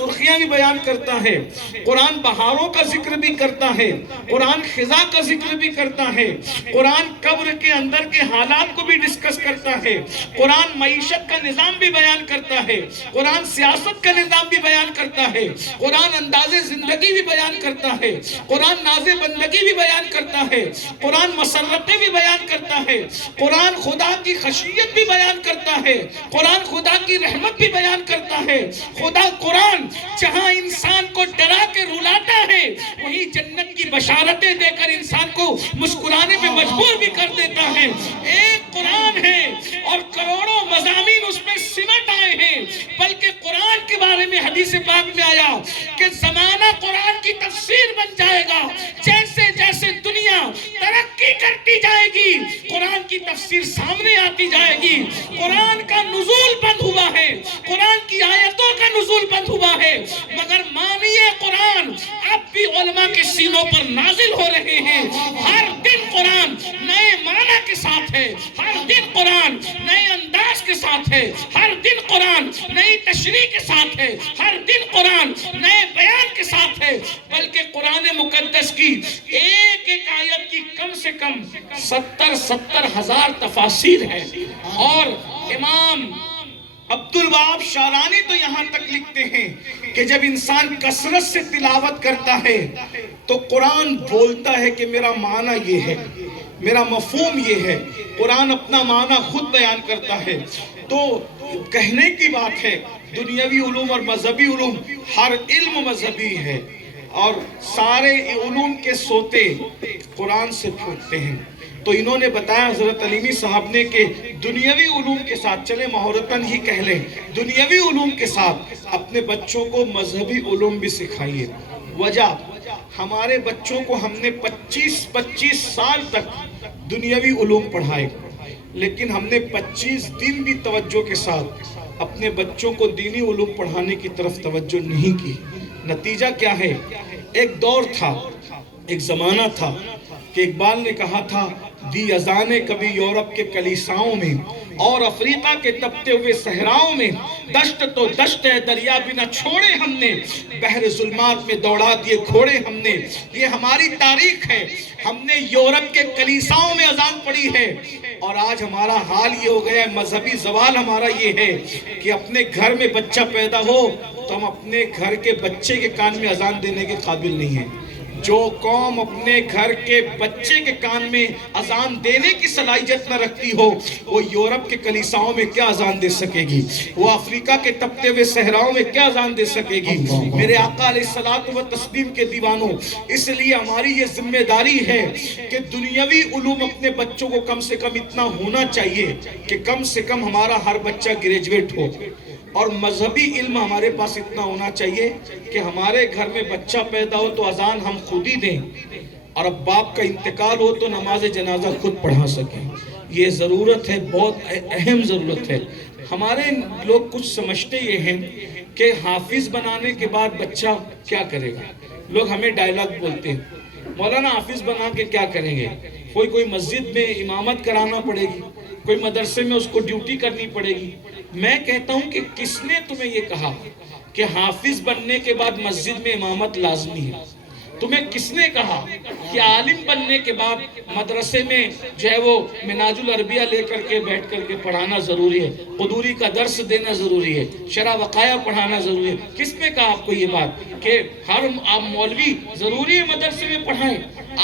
سرخیاں بھی بیان کرتا ہے، قرآن بہاروں کا ذکر بھی کرتا ہے، قرآن خزاں کا ذکر بھی کرتا ہے، قرآن قبر کے اندر کے حالات کو بھی ڈسکس کرتا ہے، قرآن معیشت کا نظام بھی بیان کرتا ہے، قرآن سیاست کا نظام بھی بیان کرتا ہے، قرآن انداز زندگی بھی بیان کرتا ہے، قرآن ناز بندگی بھی بیان کرتا ہے، قرآن مسرتیں بھی بیان کرتا ہے، قرآن خدا کی خشیت بھی بیان کرتا ہے، قرآن خدا کی رحمت بھی بیان کرتا ہے۔ قرآن جہاں انسان کو ڈرا کے رلاتا ہے وہی جنت کی بشارتیں دے کر انسان کو مسکرانے میں مجبور بھی کر دیتا ہے۔ ایک قرآن ہے اور کروڑوں مضامین اس میں سمٹ آئے ہیں، بلکہ قرآن کے بارے میں حدیث پاک میں آیا کہ زمانہ قرآن کی تفسیر بن جائے گا۔ جیسے جیسے دنیا ترقی کرتی جائے گی قرآن کی تفسیر سامنے آتی جائے گی۔ قرآن کا نزول بند ہوا ہے، قرآن کی آیتوں کا نزول بند ہوا ہے، مگر معنی قرآن اب بھی علماء کے سینوں پر نازل ہو رہے ہیں۔ ہر دن قرآن نئے معنی کے ساتھ ہے، ہر دن قرآن نئے انداز کے ساتھ ہے، ہر دن قرآن نئی تشریح کے ساتھ ہے، ہر دن قرآن نئے بیان کے ساتھ ہے، بلکہ قرآن مقدس کی ایک ایک آیت کی کم سے کم 70 ہزار تفاسیر ہے۔ اور امام عبدالوہاب شارانی تو یہاں تک لکھتے ہیں کہ جب انسان کثرت سے تلاوت کرتا ہے تو قرآن بولتا ہے کہ میرا معنی یہ ہے، میرا مفہوم یہ ہے۔ قرآن اپنا معنی خود بیان کرتا ہے۔ تو کہنے کی بات ہے دنیاوی علوم اور مذہبی علوم، ہر علم مذہبی ہے اور سارے علوم کے سوتے قرآن سے پھوٹتے ہیں۔ تو انہوں نے بتایا حضرت علیمی صاحب نے کہ دنیاوی علوم کے ساتھ، چلے مہورتاً ہی کہہ لیں، دنیاوی علوم کے ساتھ اپنے بچوں کو مذہبی علوم بھی سکھائیے۔ وجہ ہمارے بچوں کو ہم نے 25 سال تک دنیاوی علوم پڑھائے، لیکن ہم نے 25 دن بھی توجہ کے ساتھ اپنے بچوں کو دینی علوم پڑھانے کی طرف توجہ نہیں کی۔ نتیجہ کیا ہے؟ ایک دور تھا، ایک زمانہ تھا کہ اقبال نے کہا تھا دی اذانیں کبھی یورپ کے کلیساؤں میں اور افریقہ کے تپتے ہوئے صحراؤں میں، دشت تو دشت ہے دریا بھی نہ چھوڑے ہم نے، بحر ظلمات میں دوڑا دیے گھوڑے ہم نے۔ یہ ہماری تاریخ ہے، ہم نے یورپ کے کلیساؤں میں اذان پڑھی ہے، اور آج ہمارا حال یہ ہو گیا ہے، مذہبی زوال ہمارا یہ ہے کہ اپنے گھر میں بچہ پیدا ہو تو ہم اپنے گھر کے بچے کے کان میں اذان دینے کے قابل نہیں ہیں۔ جو قوم اپنے گھر کے بچے کے کان میں اذان دینے کی صلاحیت نہ رکھتی ہو وہ یورپ کے کلیساؤں میں کیا اذان دے سکے گی؟ وہ افریقہ کے تپتے ہوئے صحراؤں میں کیا اذان دے سکے گی؟ میرے آقا علیہ الصلوۃ والتسلیم کے دیوانوں، اس لیے ہماری یہ ذمہ داری ہے کہ دنیاوی علوم اپنے بچوں کو کم سے کم اتنا ہونا چاہیے کہ کم سے کم ہمارا ہر بچہ گریجویٹ ہو، اور مذہبی علم ہمارے پاس اتنا ہونا چاہیے کہ ہمارے گھر میں بچہ پیدا ہو تو اذان ہم خود ہی دیں، اور اب باپ کا انتقال ہو تو نماز جنازہ خود پڑھا سکیں۔ یہ ضرورت ہے، بہت اہم ضرورت ہے۔ ہمارے لوگ کچھ سمجھتے یہ ہیں کہ حافظ بنانے کے بعد بچہ کیا کرے گا۔ لوگ ہمیں ڈائلاگ بولتے ہیں، مولانا حافظ بنا کے کیا کریں گے؟ کوئی مسجد میں امامت کرانا پڑے گی، کوئی مدرسے میں اس کو ڈیوٹی کرنی پڑے گی۔ میں کہتا ہوں کہ کس نے تمہیں یہ کہا کہ حافظ بننے کے بعد مسجد میں امامت لازمی ہے؟ تمہیں کس نے کہا کہ عالم بننے کے بعد مدرسے میں جو ہے وہ منہاج العربیہ لے کر کے بیٹھ کر کے پڑھانا ضروری ہے، قدوری کا درس دینا ضروری ہے، شرح وقایع پڑھانا ضروری ہے؟ کس نے کہا آپ کو یہ بات کہ ہر مولوی ضروری ہے مدرسے میں پڑھائیں؟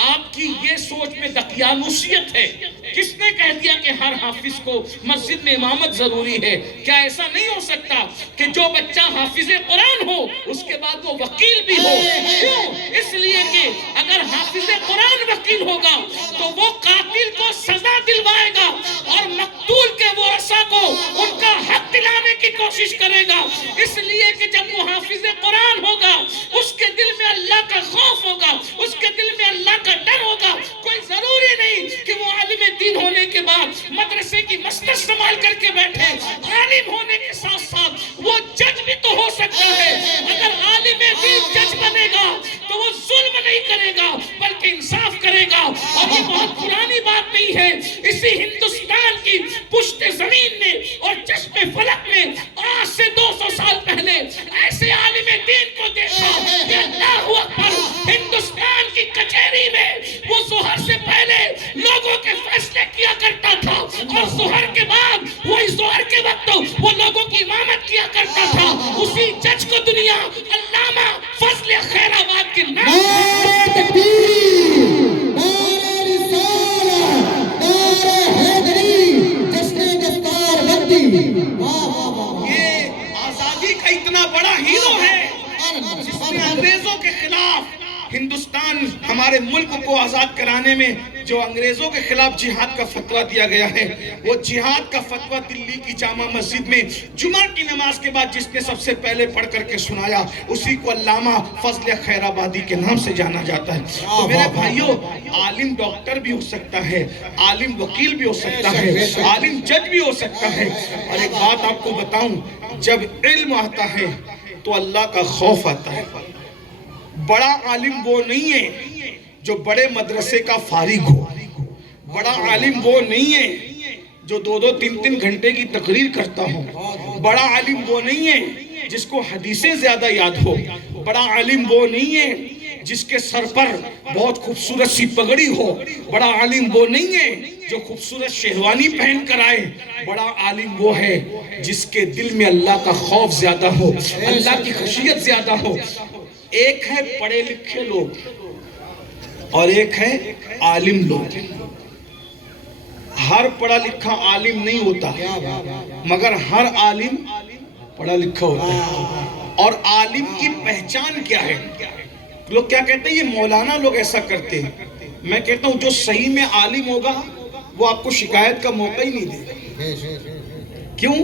آپ کی یہ سوچ میں دقیانوسیت ہے۔ کس نے کہہ دیا کہ ہر حافظ کو مسجد میں امامت ضروری ہے؟ کیا ایسا نہیں ہو سکتا کہ جو بچہ حافظ قرآن ہو اس کے بعد وہ وکیل بھی ہو؟ کیوں؟ اس لیے کہ اگر حافظ قرآن وکیل ہوگا تو وہ قاتل کو سزا دلوائے گا اور مقتول کے ورثاء کو ان کا حق دلانے کی کوشش کرے گا۔ اس لیے کہ جب وہ حافظ قرآن ہوگا اس کے دل میں اللہ کا خوف ہوگا، اس کے دل میں اللہ کا ڈر ہوگا۔ کوئی ضروری نہیں کہ وہ عالم دین ہونے کے بعد مدرسے کی مسجد سنبھال کر کے بیٹھے، عالم ہونے کے ساتھ ساتھ وہ جج بھی تو ہو سکتا ہے۔ اگر عالم دین جج بنے گا تو وہ ظلم نہیں کرے گا بلکہ انصاف کرے گا، اور یہ بہت پرانی بات نہیں ہے۔ اسی ہندوستان کی پشت زمین میں اور چشم فلک میں آج سے 200 سال پہلے ایسے عالم دین دنیا علامہ فضل خیر آباد کے نام نعرہ تکبیر، نعرہ رسالہ، نعرہ حیدری، جشن دستار بندی. واہ واہ واہ. یہ آزادی کا اتنا بڑا ہیرو ہے جس نے انگریزوں کے خلاف ہندوستان ہمارے ملک کو آزاد کرانے میں جو انگریزوں کے خلاف جہاد کا فتویٰ دیا گیا ہے، وہ جہاد کا فتویٰ دلی کی جامع مسجد میں جمعہ کی نماز کے بعد جس نے سب سے پہلے پڑھ کر کے سنایا، اسی کو علامہ فضل خیر آبادی کے نام سے جانا جاتا ہے. تو میرے بھائیوں، عالم ڈاکٹر بھی ہو سکتا ہے، عالم وکیل بھی ہو سکتا ہے، عالم جج بھی ہو سکتا ہے. اور ایک بات آپ کو بتاؤں، جب علم آتا ہے تو اللہ کا خوف آتا ہے. بڑا عالم وہ نہیں ہے جو بڑے مدرسے کا فارغ ہو. بڑا عالم وہ نہیں ہے جو 2-3 گھنٹے کی تقریر کرتا ہو. بڑا عالم وہ نہیں ہے جس کو حدیثیں زیادہ یاد ہو. بڑا عالم وہ نہیں ہے جس کے سر پر بہت خوبصورت سی پگڑی ہو. بڑا عالم وہ نہیں ہے جو خوبصورت شہوانی پہن کر آئے. بڑا عالم وہ ہے جس کے دل میں اللہ کا خوف زیادہ ہو، اللہ کی خشیت زیادہ ہو. ایک ہے پڑھے لکھے لوگ اور ایک ہے عالم لوگ. ہر پڑھا لکھا عالم نہیں ہوتا، مگر ہر عالم پڑھا لکھا ہوتا ہے. اور عالم کی پہچان کیا ہے؟ لوگ کیا کہتے ہیں؟ یہ مولانا لوگ ایسا کرتے ہیں. میں کہتا ہوں جو صحیح میں عالم ہوگا وہ آپ کو شکایت کا موقع ہی نہیں دے گا. کیوں؟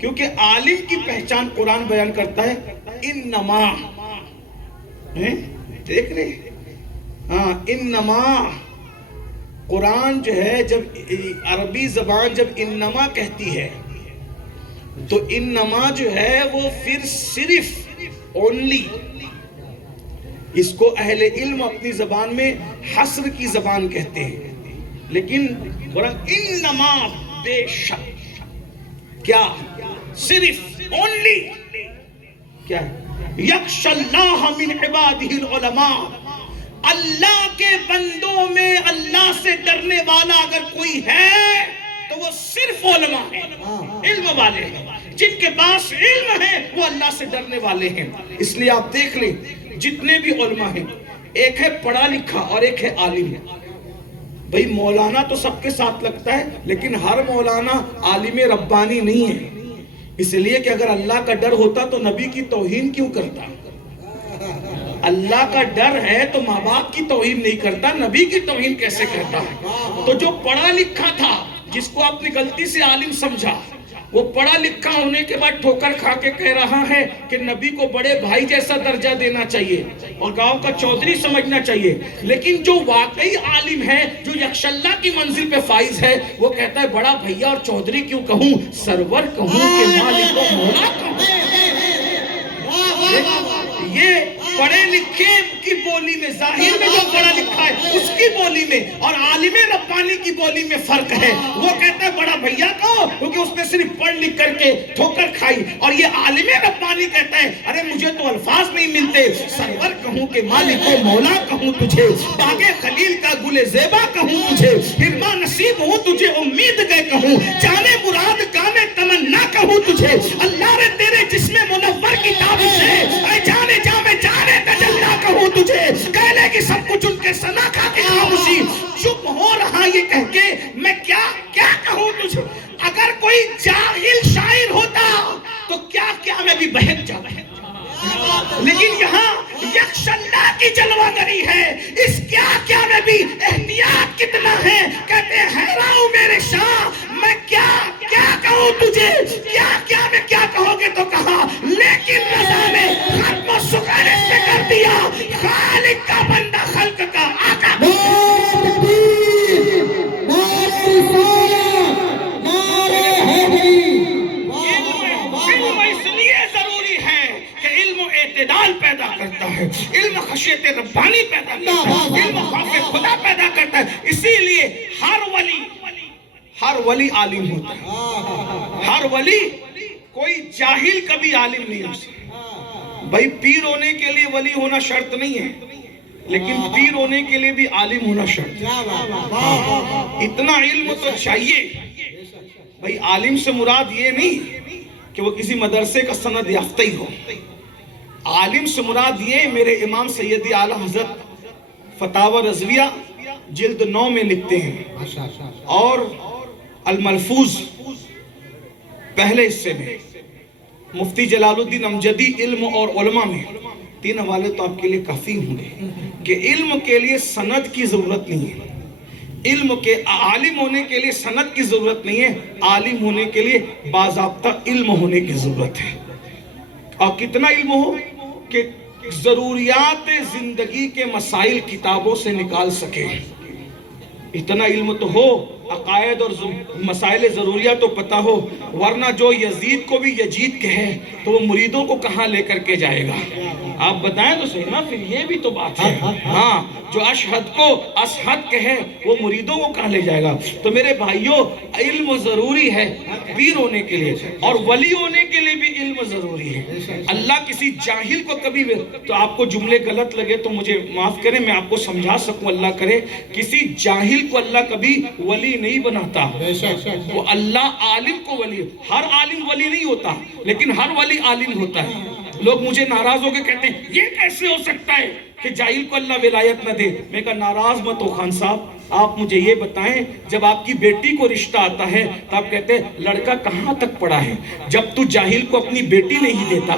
کیونکہ عالم کی پہچان قرآن بیان کرتا ہے، انما، دیکھ رہے؟ ہاں، انما. قرآن جو ہے جب عربی زبان جب انما کہتی ہے تو انما جو ہے وہ پھر صرف اونلی، اس کو اہل علم اپنی زبان میں حصر کی زبان کہتے ہیں. لیکن قرآن انما، بے شک، کیا؟ صرف، اونلی. کیا ہے؟ یخشی اللہ من عبادہ العلماء. اللہ کے بندوں میں اللہ سے ڈرنے والا اگر کوئی ہے تو وہ صرف علماء ہیں، علم والے ہیں. جن کے پاس علم ہے وہ اللہ سے ڈرنے والے ہیں. اس لیے آپ دیکھ لیں جتنے بھی علماء ہیں، ایک ہے پڑھا لکھا اور ایک ہے عالم. بھئی مولانا تو سب کے ساتھ لگتا ہے، لیکن ہر مولانا عالم ربانی نہیں ہے. اس لیے کہ اگر اللہ کا ڈر ہوتا تو نبی کی توہین کیوں کرتا؟ اللہ کا ڈر ہے تو ماں باپ کی توہین نہیں کرتا، نبی کی توہین کیسے کرتا ہے؟ تو جو پڑھا لکھا تھا، جس کو آپ نے غلطی سے عالم سمجھا، وہ پڑھا لکھا ہونے کے بعد ٹھوکر کھا کے کہہ رہا ہے کہ نبی کو بڑے بھائی جیسا درجہ دینا چاہیے اور گاؤں کا چودھری سمجھنا چاہیے. لیکن جو واقعی عالم ہے، جو یکش اللہ کی منزل پہ فائز ہے، وہ کہتا ہے بڑا بھیا اور چودھری کیوں کہوں، سرور کہوں کہ مالک و مولا کہوں. یہ پڑھے لکھے کی بولی میں، ظاہر میں جو پڑھا لکھا ہے اس کی بولی میں اور عالم ربانی کی بولی میں فرق ہے. وہ کہتا ہے بڑا بھیا کہو کیونکہ اس نے صرف پڑھ لکھ کر کے ٹھوکر کھائی، اور یہ عالم ربانی کہتا ہے ارے مجھے تو الفاظ نہیں ملتے، سرور کہوں کہ مالک و مولا کہوں تجھے، باغ خلیل کا گل زیبا کہوں تجھے، ہرما نصیب ہوں تجھے امید گئے کہوں، جانے مراد کانے تمنا کہوں تجھے، اللہ رے تیرے جسم منور کی تابش ہے، اے جانے جامے جانے تجلا کہوں تجھے، کہہ لے کہ سب کچھ ان کے سنا کھا کے خاموشی. چپ ہو رہا یہ کہہ کے میں کیا کہوں تجھے. اگر کوئی جاہل شاعر ہوتا تو کیا میں بھی بہک جاتا. لیکن یہاں یکش اللہ کی جلوہ گری ہے، اس کیا میں بھی احتیاط کتنا ہے. کہتے ہیں حیران میرے شاہ میں کیا کہوں تجھے، کیا میں کیا کہو گے تو کہا، لیکن رضا نے ختم و سکر اس سے کر دیا، خالق کا بندہ خلق کا آقا. نعرہ تکبیر، نعرہ رسالہ، نعرہ حیدری. علم اس لیے ضروری ہے کہ علم اعتدال پیدا کرتا ہے، علم خشیت ربانی پیدا کرتا ہے، علم خوف خدا پیدا کرتا ہے. اسی لیے ہر ولی عالم ہوتا ہے. ہر ولی، کوئی جاہل کبھی عالم نہیں ہو سکتا. بھائی پیر ہونے کے لیے ولی ہونا شرط نہیں ہے، لیکن پیر ہونے کے لیے بھی عالم ہونا شرط ہے. اتنا علم تو چاہیے. بھائی عالم سے مراد یہ نہیں کہ وہ کسی مدرسے کا سند یافتہ ہی ہو. عالم سے مراد یہ میرے امام سیدی اعلیٰ حضرت فتاوی رضویہ جلد 9 میں لکھتے ہیں اور الملفوظ پہلے حصے میں مفتی جلال الدین امجدی علم اور علماء میں 3 حوالے تو آپ کے لیے کافی ہوں گے کہ علم کے لیے سند کی ضرورت نہیں ہے، علم کے عالم ہونے کے لیے سند کی ضرورت نہیں ہے، عالم ہونے کے لیے باضابطہ علم ہونے کی ضرورت ہے۔ اور کتنا علم ہو کہ ضروریات زندگی کے مسائل کتابوں سے نکال سکے، اتنا علم تو ہو، عقائد اور مسائل ضروریہ تو پتہ ہو، ورنہ جو یزید کو بھی یجید کہے تو وہ مریدوں کو کہاں لے کر کے جائے گا؟ آپ بتائیں تو صحیح نا، پھر یہ بھی تو بات ہے۔ ہاں، جو اشہد کو اسحد کہے وہ مریدوں کو کہاں لے جائے گا؟ تو میرے بھائیوں، علم ضروری ہے پیر ہونے کے لیے، اور ولی ہونے کے لیے بھی علم ضروری ہے۔ اللہ کسی جاہل کو کبھی بھی، تو آپ کو جملے غلط لگے تو مجھے معاف کریں، میں آپ کو سمجھا سکوں، اللہ کرے کسی جاہل کو اللہ کبھی ولی نہیں بناتا، وہ اللہ عالم کو ولی، ہر عالم ولی نہیں ہوتا لیکن ہر ولی عالم ہوتا ہے۔ لوگ مجھے ناراض ہو کے کہتے ہیں یہ کیسے ہو سکتا ہے کہ جاہل کو اللہ ولایت نہ دے؟ میں کہا ناراض مت ہو خان صاحب، آپ مجھے یہ بتائیں، جب آپ کی بیٹی کو رشتہ آتا ہے تو آپ کہتے ہیں لڑکا کہاں تک پڑھا ہے؟ جب تو جاہل کو اپنی بیٹی نہیں دیتا،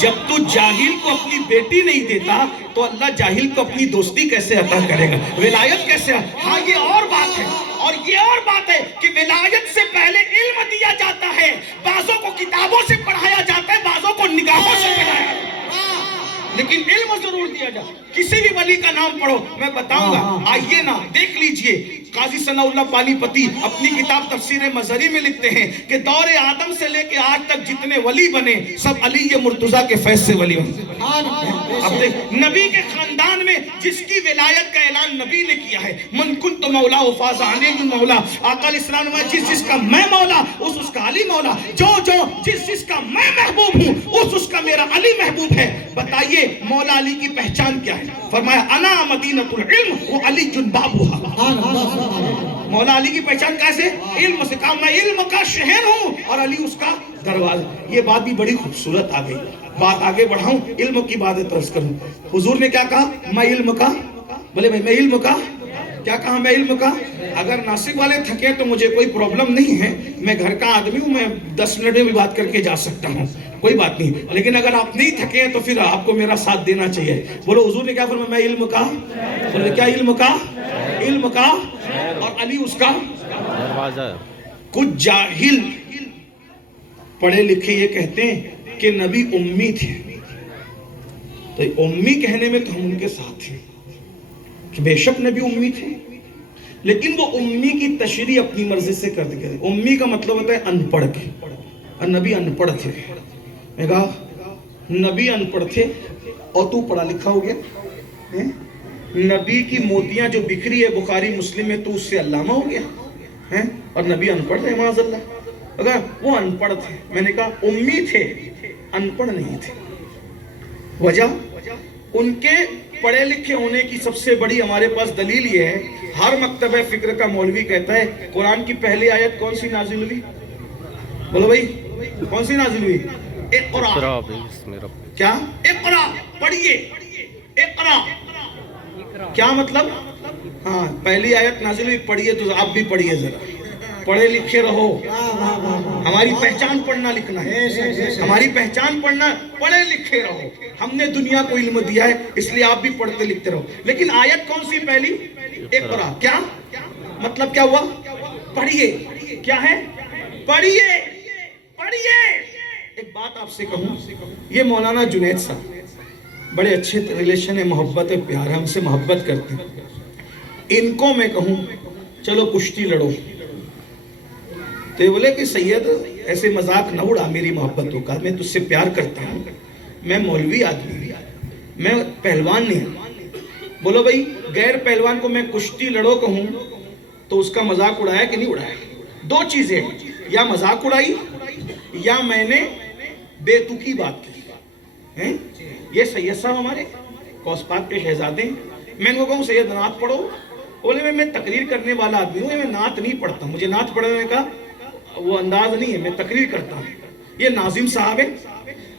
جب تو جاہل کو اپنی بیٹی نہیں دیتا تو اللہ جاہل کو اپنی دوستی کیسے عطا کرے گا؟ ولایت کیسے؟ ہاں یہ اور بات ہے، اور یہ اور بات ہے کہ ولایت سے پہلے علم دیا جاتا ہے، بعضوں کو کتابوں سے پڑھایا جاتا ہے، بعضوں کو نگاہوں سے پڑھایا جاتا ہے، لیکن علم ضرور دیا جائے۔ کسی بھی ولی کا نام پڑھو، میں بتاؤں گا، آئیے نا دیکھ لیجئے۔ قاضی ثناء اللہ پانی پتی اپنی کتاب تفسیر مظہری میں لکھتے ہیں کہ دور آدم سے لے کے آج تک جتنے ولی بنے سب علی مرتضیٰ کے فیض سے ولی بنے۔ اب دیکھ، نبی کے خاندان میں جس کی ولایت کا اعلان نبی نے کیا ہے، من کنت مولا فاز علی مولا، آقا علیہ السلام نے جس جس کا میں مولا اس کا علی مولا، جو جس جس کا میں محبوب ہوں اس کا میرا علی محبوب ہے۔ بتائیے مولا علی کی پہچان کیا ہے؟ فرمایا انا مدینۃ العلم وعلی بابها۔ مولا علی کی پہچان کیسے؟ علم سے، کہا میں علم کا شہر ہوں اور علی اس کا دروازہ۔ یہ بات بھی بڑی خوبصورت آ گئی۔ بات آگے بڑھاؤں، علم کی بات طرز کروں۔ حضور نے کیا کہا؟ میں علم کا، بولے بھائی میں علم کا، کیا کہا؟ میں علم کا۔ اگر ناسک والے تھکے تو مجھے کوئی پرابلم نہیں ہے، میں گھر کا آدمی ہوں، میں 10 منٹ میں بھی بات کر کے جا سکتا ہوں، کوئی بات نہیں، لیکن اگر آپ نہیں تھکے تو پھر آپ کو میرا ساتھ دینا چاہیے۔ بولو حضور نے کیا فرمایا؟ میں علم کا، بولے کیا علم کا؟ علم کا، اور علی اس کا دروازہ۔ کچھ جاہل پڑھے لکھے یہ کہتے ہیں کہ نبی امی تھے، تو امی کہنے میں تو ہم ان کے ساتھ ہیں کہ بے شک نبی امی تھے، لیکن وہ امی کی تشریح اپنی مرضی سے کر دیا۔ امی کا مطلب ہوتا ہے ان پڑھ کے، اور نبی ان پڑھ تھے۔ میں کہا نبی ان پڑھ تھے اور تو پڑھا لکھا ہو گیا؟ نبی کی موتیاں جو بکھری ہے بخاری مسلم میں تو اس سے علامہ ہو گیا، اور نبی ان پڑھ تھے معاذ اللہ۔ اگر وہ ان پڑھ تھے، میں نے کہا امی تھے، ان پڑھ نہیں تھے۔ وجہ ان کے پڑھے لکھے ہونے کی سب سے بڑی ہمارے پاس دلیل یہ ہے، ہر مکتبہ فکر کا مولوی کہتا ہے قرآن کی پہلی آیت کون سی نازل ہوئی؟ بولو بھائی کون سی نازل ہوئی؟ اقرا۔ کیا؟ اقرا، پڑھیے، اقرا کیا مطلب؟ ہاں پہلی آیت نازل ہوئی، پڑھیے، تو آپ بھی پڑھیے ذرا، پڑھے لکھے رہو۔ ہماری پہچان پڑھنا لکھنا ہے، ہماری پہچان پڑھنا، پڑھے لکھے رہو۔ ہم نے دنیا کو علم دیا ہے اس لیے آپ بھی پڑھتے لکھتے رہو۔ لیکن آیت کون سی پہلی؟ اقرا۔ کیا مطلب؟ کیا ہوا؟ پڑھیے۔ کیا ہے؟ پڑھیے، پڑھیے۔ ایک بات آپ سے کہوں، یہ مولانا جنید صاحب بڑے اچھے ریلیشن ہے، محبت ہے، پیار ہے، ہم سے محبت کرتے ہیں۔ ان کو میں کہوں چلو کشتی لڑو تو یہ بولے کہ سید ایسے مذاق نہ اڑا میری محبتوں کا، میں تجھ سے پیار کرتا ہوں، میں مولوی آدمی ہوں، میں پہلوان نہیں ہوں۔ بولو بھائی غیر پہلوان کو میں کشتی لڑو کہوں تو اس کا مذاق اڑایا کہ نہیں اڑایا؟ دو چیزیں، یا مذاق اڑائی یا میں نے بے تکی بات کی۔ یہ سید صاحب ہمارے کوس پاک کے شہزادے ہیں، میں ان کو کہوں سید نعت پڑھو، بولے میں تقریر کرنے والا آدمی ہوں، میں نعت نہیں پڑھتا، مجھے نعت پڑھنے کا وہ انداز نہیں ہے، میں تقریر کرتا ہوں۔ یہ ناظم صاحب ہے،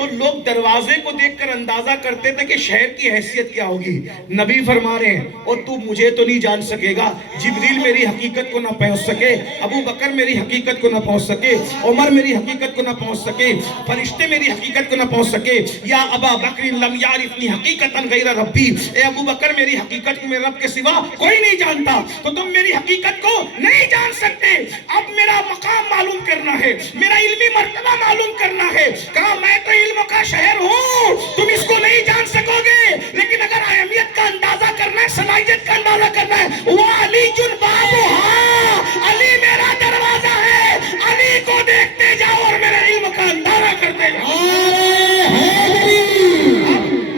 تو لوگ دروازے کو دیکھ کر اندازہ کرتے تھے کہ شہر کی حیثیت کیا ہوگی. نبی فرما رہے ہیں اور تو مجھے تو نہیں جان سکے گا, جبریل میری حقیقت کو نہ پہنچ سکے, ابو بکر میری حقیقت کو نہ پہنچ سکے, عمر میری حقیقت کو نہ پہنچ سکے, فرشتے میری حقیقت کو نہ پہنچ سکے. یا ابا بکر لم یعرفنی حقیقتا غیر ربی, اے ابو بکر میری حقیقت کو میرے رب کے سوا کوئی نہیں جانتا, تو تم میری حقیقت کو نہیں جان سکتے. اب میرا مقام معلوم کرنا ہے, میرا علمی مرتبہ معلوم کرنا ہے. کہا میں تو علم کا شہر ہوں, تم اس کو نہیں جان سکو گے, لیکن اگر اہمیت کا اندازہ کرنا ہے, صلاحیت کا اندازہ کرنا ہے, وہ علی جن بابو, ہاں علی میرا دروازہ ہے, علی کو دیکھتے جاؤ اور میرے علم کا اندازہ کرتے جاؤ.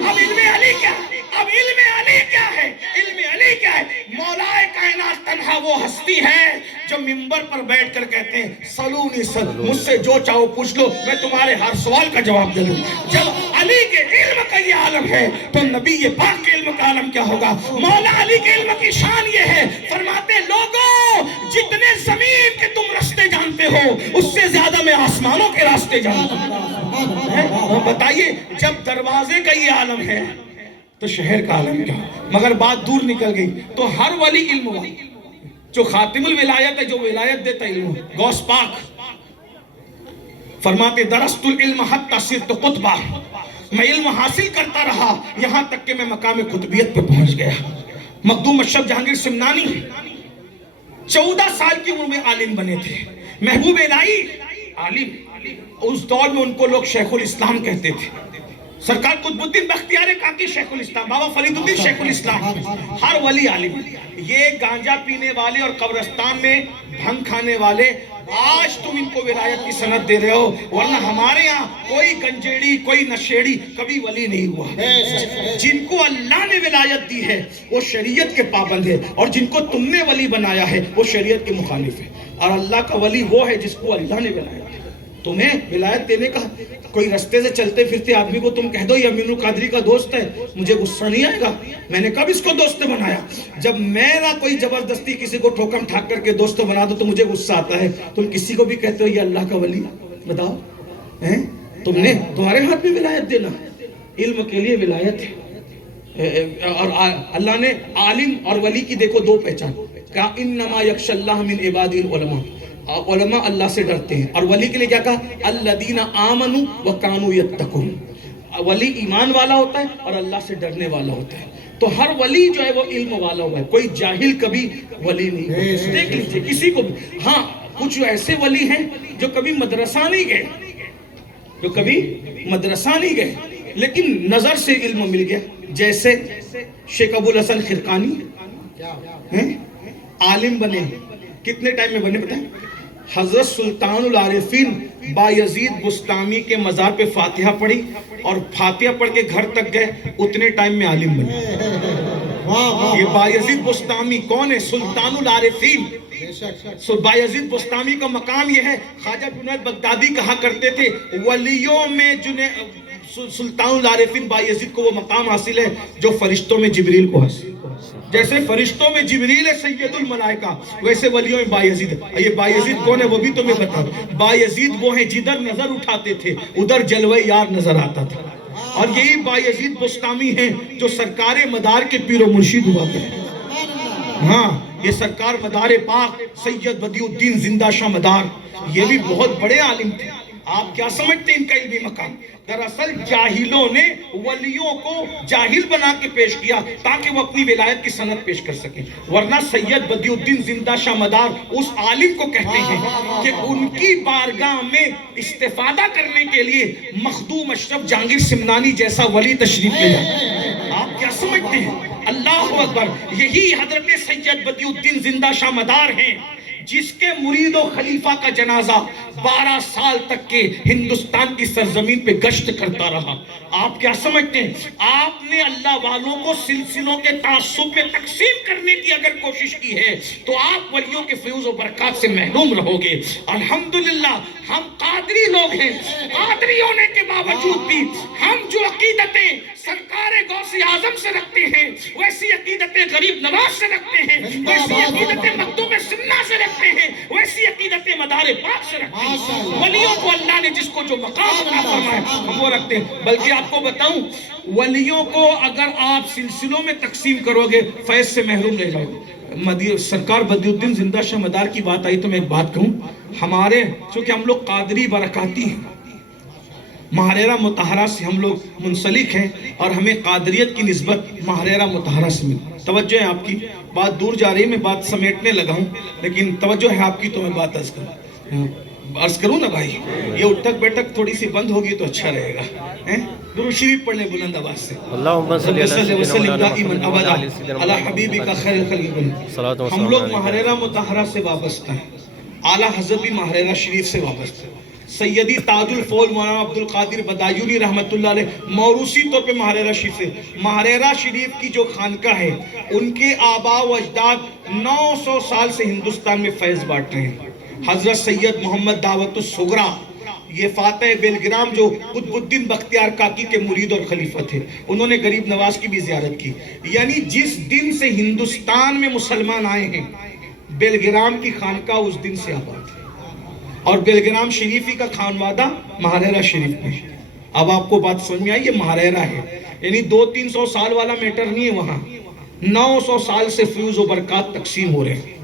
اب علم علی کیا ہے؟ اب علم علی کیا ہے؟ علم علی کیا ہے؟ مولا کائنات تنہا وہ ہستی ہے جو منبر پر بیٹھ کر کہتے ہیں سلونی سل, مجھ سے جو چاہو پوچھ لو, میں تمہارے ہر سوال کا جواب دے دوں. جب علی کے علم کا یہ عالم ہے تو نبی پاک کے علم کا عالم کیا ہوگا؟ مولا علی کے علم کی شان یہ ہے, فرماتے لوگوں جتنے زمین کے تم راستے جانتے ہو اس سے زیادہ میں آسمانوں کے راستے جانتا ہوں. بتائیے جب دروازے کا یہ عالم ہے تو شہر کا عالم کیا؟ مگر بات دور نکل گئی. تو ہر ولی علم والا جو خاتم الولایت ہے, جو ولایت دیتا علم, غوث پاک فرماتے درست العلم حتی صرت قطبہ, میں علم حاصل کرتا رہا یہاں تک کہ میں مقام قطبیت پہ پہنچ گیا. مخدوم اشرف جہانگیر سمنانی 14 سال کی عمر میں عالم بنے تھے. محبوب الہی عالم, اس دور میں ان کو لوگ شیخ الاسلام کہتے تھے. سرکار قطب الدین بختیار کاکی شیخ الاسلام, بابا فرید الدین شیخ الاسلام, ہر ولی عالم. یہ گانجا پینے والے اور قبرستان میں بھنگ کھانے والے آج تم ان کو ولایت کی سند دے رہے ہو, ورنہ ہمارے ہاں کوئی گنجیڑی کوئی نشیڑی کبھی ولی نہیں ہوا. جن کو اللہ نے ولایت دی ہے وہ شریعت کے پابند ہے, اور جن کو تم نے ولی بنایا ہے وہ شریعت کے مخالف ہے. اور اللہ کا ولی وہ ہے جس کو اللہ نے ولایت دی. تمہیں ولایت دینے کا, کوئی رستے سے چلتے پھرتے آدمی کو تم کہہ دو یہ امین القادری کا دوست ہے, مجھے غصہ نہیں آئے گا؟ میں نے کب اس کو دوست بنایا؟ جب میرا کوئی زبردستی کسی کو ٹھوکم ٹھاک کر کے دوست بنا دو تو مجھے غصہ آتا ہے. تم کسی کو بھی کہتے ہو یہ اللہ کا ولی, بتاؤ تم نے, تمہارے ہاتھ میں ولایت دینا, علم کے لیے ولایت ہے. اور اللہ نے عالم اور ولی کی دیکھو دو پہچان, کہا انما یخشی اللہ من عبادہ العلماء, علماء اللہ سے ڈرتے ہیں. اور ولی کے لیے کیا کہا؟ الذین آمنوا وکانوا یتقون, ولی ایمان والا ہوتا ہے اور اللہ سے ڈرنے والا ہوتا ہے. تو ہر ولی جو ہے وہ علم والا ہوا ہے, کوئی جاہل کبھی ولی نہیں. دیکھ لیجئے کسی کو بھی, ہاں کچھ ایسے ولی ہیں جو کبھی مدرسہ نہیں گئے, جو کبھی مدرسہ نہیں گئے لیکن نظر سے علم مل گیا. جیسے شیخ ابو الحسن خرقانی عالم بنے, کتنے ٹائم میں بنے بتائیں؟ حضرت سلطان العارفین بایزید بستامی کے مزار پہ فاتحہ پڑھی اور فاتحہ پڑھ کے گھر تک گئے, اتنے ٹائم میں عالم بنے. یہ بایزید بستامی کون ہے؟ سلطان العارفین. بایزید بستامی کا مقام یہ ہے, خواجہ جنید بغدادی کہا کرتے تھے ولیوں میں سلطان العارفین بایزید کو وہ مقام حاصل ہے جو فرشتوں میں جبریل کو حاصل. جیسے فرشتوں میں جبریل ہے سید الملائکہ, ویسے ولیوں میں بایزید. یہ بایزید کون ہے وہ بھی تمہیں بتا دوں. بایزید وہ ہیں جدھر نظر اٹھاتے تھے ادھر جلوہ یار نظر آتا تھا, اور یہی بایزید بستامی ہیں جو سرکار مدار کے پیر و مرشد ہوا کرتے. ہاں یہ سرکار مدار پاک سید بدیع الدین زندہ شاہ مدار, یہ بھی بہت بڑے عالم تھے. آپ کیا سمجھتے ہیں ان کا علمی مقام؟ دراصل جاہلوں نے ولیوں کو جاہل بنا کے پیش کیا تاکہ وہ اپنی ولایت کی سند پیش کر سکیں, ورنہ سید بدیع الدین زندہ شاہ مدار اس عالم کو کہتے ہیں کہ ان کی بارگاہ میں استفادہ کرنے کے لیے مخدوم اشرف جہانگیر سمنانی جیسا ولی تشریف لے جائے. آپ کیا سمجھتے ہیں؟ اللہ اکبر. یہی حضرت سید بدیع الدین زندہ شاہ مدار ہیں جس کے مرید و خلیفہ کا جنازہ 12 سال تک کے ہندوستان کی سرزمین پہ گشت کرتا رہا. آپ کیا سمجھتے ہیں؟ آپ نے اللہ والوں کو سلسلوں کے تعصب میں تقسیم کرنے کی اگر کوشش کی ہے تو آپ ولیوں کے فیوز و برکات سے محروم رہو گے. الحمدللہ ہم قادری لوگ ہیں, قادری ہونے کے باوجود بھی ہم جو عقیدتیں سرکار غوث اعظم سے رکھتے ہیں ویسی عقیدتیں غریب نواز سے رکھتے ہیں, ویسی عقیدتیں مخدوم سنہ سے رکھتے ہیں, ویسی عقیدتیں مدار دربار پاک سے رکھتے ہیں. ولیوں کو اللہ نے جس کو جو مقام عطا فرمایا ہم وہ رکھتے ہیں. بلکہ آپ کو بتاؤں ولیوں کو اگر آپ سلسلوں میں تقسیم کرو گے فیض سے محروم رہ جاؤ گے. سرکار بدی الدین زندہ شاہ مدار کی بات آئی تو میں ایک بات کہوں, ہمارے چونکہ ہم لوگ قادری برکاتی ہیں, ماہرہ مطہرہ سے ہم لوگ منسلک ہیں اور ہمیں قادریت کی نسبت ماہرہ مطہرہ سے ملی. توجہ ہے آپ کی, بات دور جا رہی ہے, میں بات سمیٹنے لگا ہوں لیکن توجہ ہے آپ کی تو میں بات عرض کروں نا بھائی. یہ اٹھک بیٹھک تھوڑی سی بند ہوگی تو اچھا رہے گا. درود شریف پڑھ لیں بلند آواز سے. اللہم صلی علی حبیبک خیر الخلق کلہم. ہم لوگ ماہرہ مطہرہ سے وابستہ ہیں, اعلیٰ حضرت بھی ماہرہ شریف سے وابستہ ہیں. سیدی تاج الفول مولانا عبد القادر بدایونی رحمت اللہ علیہ موروثی طور پہ ماہرہ شریف سے. ماہرہ شریف کی جو خانقاہ ہے ان کے آباء و اجداد 900 سال سے ہندوستان میں فیض بانٹ رہے ہیں. حضرت سید محمد دعوت الصغریٰ یہ فاتح بیلگرام جو قطب الدین بختیار کاکی کے مرید اور خلیفہ تھے, انہوں نے غریب نواز کی بھی زیارت کی. یعنی جس دن سے ہندوستان میں مسلمان آئے ہیں بیلگرام کی خانقاہ اس دن سے آباد ہے, اور بیلگرام شریفی کا خانوادہ ماہرہ شریف میں. اب آپ کو بات سمجھ میں آئی, یہ ماہرہ ہے یعنی 200-300 سال والا میٹر نہیں ہے, وہاں 900 سال سے فیوز و برکات تقسیم ہو رہے ہیں.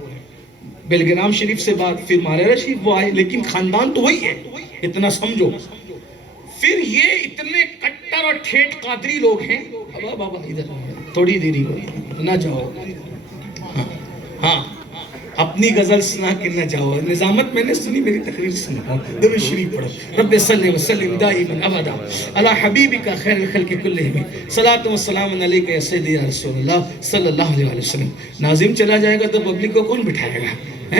بیلگرام شریف سے بات, پھر ماہرہ شریف وہ آئے, لیکن خاندان تو وہی ہے, اتنا سمجھو. پھر یہ اتنے کٹر اور ٹھیٹ قادری لوگ ہیں. بابا ادھر تھوڑی دیری ہو نہ جاؤ, ہاں اپنی غزل سنا کے نہ جاؤ. نظامت میں نے سنی, میری تقریر سنا. درود شریف پڑھو. رب صلی وسلم دائما ابدا علی حبیبک خیر الخلق کلہم. صلاۃ و سلام علیک یا سیدی یا رسول اللہ صلی اللہ علیہ وسلم. ناظم چلا جائے گا تو پبلک کو کون بٹھائے گا؟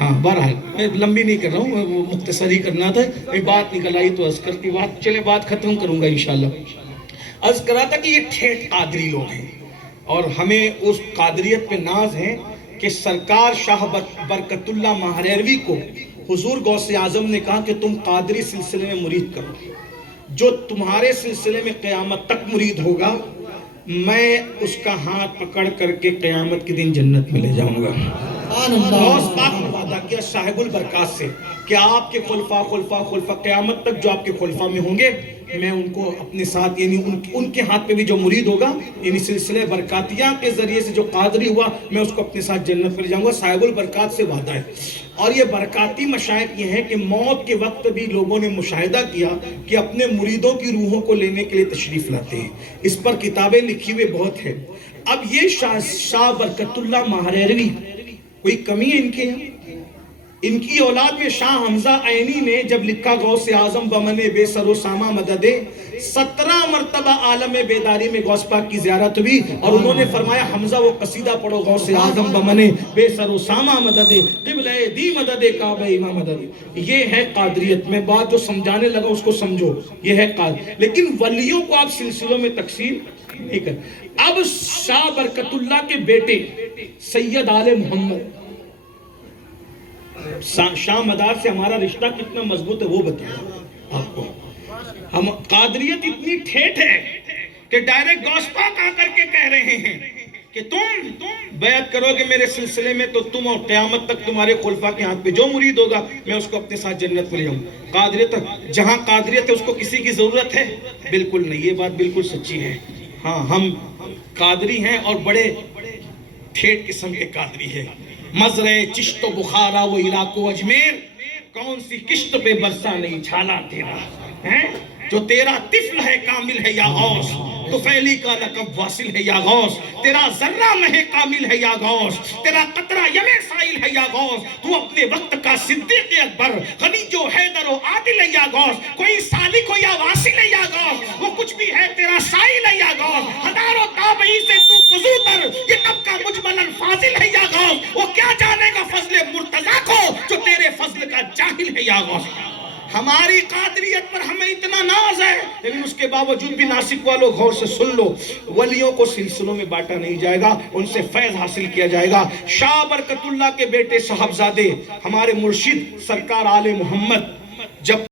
ہاں بہرحال میں لمبی نہیں کر رہا ہوں, مختصر ہی کرنا تھا. میں بات نکل آئی تو عرض کرتی بات, چلے بات ختم کروں گا انشاءاللہ. عرض کرا تھا کہ یہ ٹھیٹ قادری لوگ ہیں اور ہمیں اس قادریت پہ ناز ہے کہ سرکار شاہ برکت اللہ ماہروی کو حضور غوث اعظم نے کہا کہ تم قادری سلسلے میں مرید کرو, جو تمہارے سلسلے میں قیامت تک مرید ہوگا میں اس کا ہاتھ پکڑ کر کے قیامت کے دن جنت میں لے جاؤں گا. غوث پاک نے وعدہ کیا صاحب البرکات سے کہ آپ کے خلفاء قیامت تک جو آپ کے خلفاء میں ہوں گے میں ان کو اپنے ساتھ, یعنی ان کے ہاتھ پہ بھی جو مرید ہوگا, یعنی سلسلے برکاتیہ کے ذریعے سے جو قادری ہوا میں اس کو اپنے ساتھ جنت میں لے جاؤں گا. صاحب البرکات سے وعدہ ہے. اور یہ برکاتی مشائخ یہ ہیں کہ موت کے وقت بھی لوگوں نے مشاہدہ کیا کہ اپنے مریدوں کی روحوں کو لینے کے لیے تشریف لاتے ہیں. اس پر کتابیں لکھی ہوئے بہت ہیں. اب یہ شاہ برکت اللہ ماہروی کوئی کمی ہے ان کے یہاں؟ ان کی اولاد میں شاہ حمزہ عینی نے جب لکھا غوث اعظم بمنے بے سر و سامہ مددے, 17 مرتبہ عالم بیداری میں غوث پاک کی زیارت ہوئی اور انہوں نے فرمایا حمزہ وہ قصیدہ پڑھو, غوث اعظم بمنے بے سر و سامہ مددے قبلہ دی مددے کعبہ امام مددے. یہ ہے قادریت. میں بات جو سمجھانے لگا اس کو سمجھو, یہ ہے قادریت. لیکن ولیوں کو آپ سلسلوں میں تقسیم نہیں کر. اب شاہ برکت اللہ کے بیٹے سید آل محمد, شاہ مدار سے ہمارا رشتہ کتنا مضبوط ہے وہ بتاؤں آپ کو. ہم قادریت اتنی ٹھیٹ ہے کہ ڈائریکٹ غوث پاک آ کر کے کہہ رہے ہیں کہ تم بیعت کرو گے میرے سلسلے میں تو تم اور قیامت تک تمہارے خلفاء کے ہاتھ پہ جو مرید ہوگا میں اس کو اپنے ساتھ جنت میں لے جاؤں. قادریت, جہاں قادریت ہے اس کو کسی کی ضرورت ہے؟ بالکل نہیں. یہ بات بالکل سچی ہے. ہاں ہم قادری ہیں اور بڑے ٹھیٹ قسم کے قادری ہیں. مزرع چشت و بخارا و عراق و اجمیر, کون سی کشت پہ برسا نہیں چھالا تیرا, جو تیرا طفل ہے کامل ہے یا غوث, تو فیلی کا لقب واصل ہے یا غوث, تیرا ذرہ مہ کامل ہے یا غوث, تیرا قطرہ یم سائل ہے یا غوث, تو اپنے وقت کا صدیق اکبر غنی جو حیدر و عادل ہے یا غوث, کوئی سالک ہو یا واصل ہے یا غوث, وہ کچھ بھی ہے تیرا سائل ہے یا غوث, ہزاروں تابعی سے تو فضوتر یہ کب کا مجمل الفاضل ہے یا غوث, وہ کیا جانے گا فضل مرتضیٰ کو جو تیرے فضل کا جاہل ہے یا غوث. ہماری قادریت پر ہمیں اتنا ناز ہے لیکن اس کے باوجود بھی ناسک والوں غور سے سن لو, ولیوں کو سلسلوں میں بانٹا نہیں جائے گا, ان سے فیض حاصل کیا جائے گا. شاہ برکت اللہ کے بیٹے صاحبزادے ہمارے مرشد سرکار آل محمد جب